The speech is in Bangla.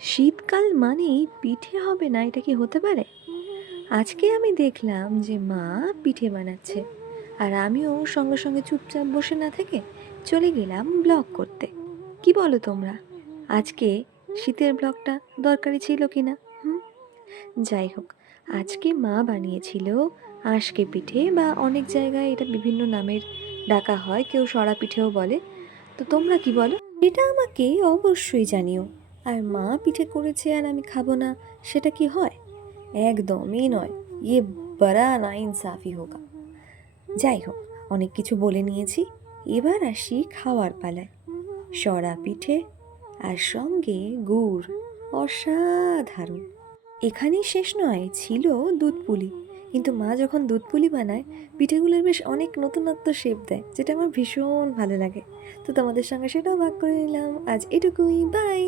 শীতকাল মানেই পিঠে হবে না, এটা কি হতে পারে? আজকে আমি দেখলাম যে মা পিঠে বানাচ্ছে, আর আমিও সঙ্গে সঙ্গে চুপচাপ বসে না থেকে চলে গেলাম ব্লগ করতে। কি বলো তোমরা, আজকে শীতের ব্লগটা দরকারি ছিল কি না? হুম, যাই হোক, আজকে মা বানিয়েছিল আঁশকে পিঠে, বা অনেক জায়গায় এটা বিভিন্ন নামের ডাকা হয়, কেউ সরা পিঠেও বলে। তো তোমরা কি বলো, এটা আমাকে অবশ্যই জানিও। আর মা পিঠে করেছে আর আমি খাবো না, সেটা কি হয়? একদমই নয়। ইয়ে বড়া নাইনসাফি হোগা। যাই হোক, অনেক কিছু বলে নিয়েছি, এবার আসি খাওয়ার পালায়। সরা পিঠে আর সঙ্গে গুড়, অসাধারণ। এখানেই শেষ নয়, ছিল দুধ পুলি। কিন্তু মা যখন দুধ পুলি বানায়, পিঠেগুলোর বেশ অনেক নতুনত্ব শেপ দেয়, যেটা আমার ভীষণ ভালো লাগে। তো তোমাদের সঙ্গে সেটাও ভাগ করে নিলাম। আজ এটুকুই, বাই।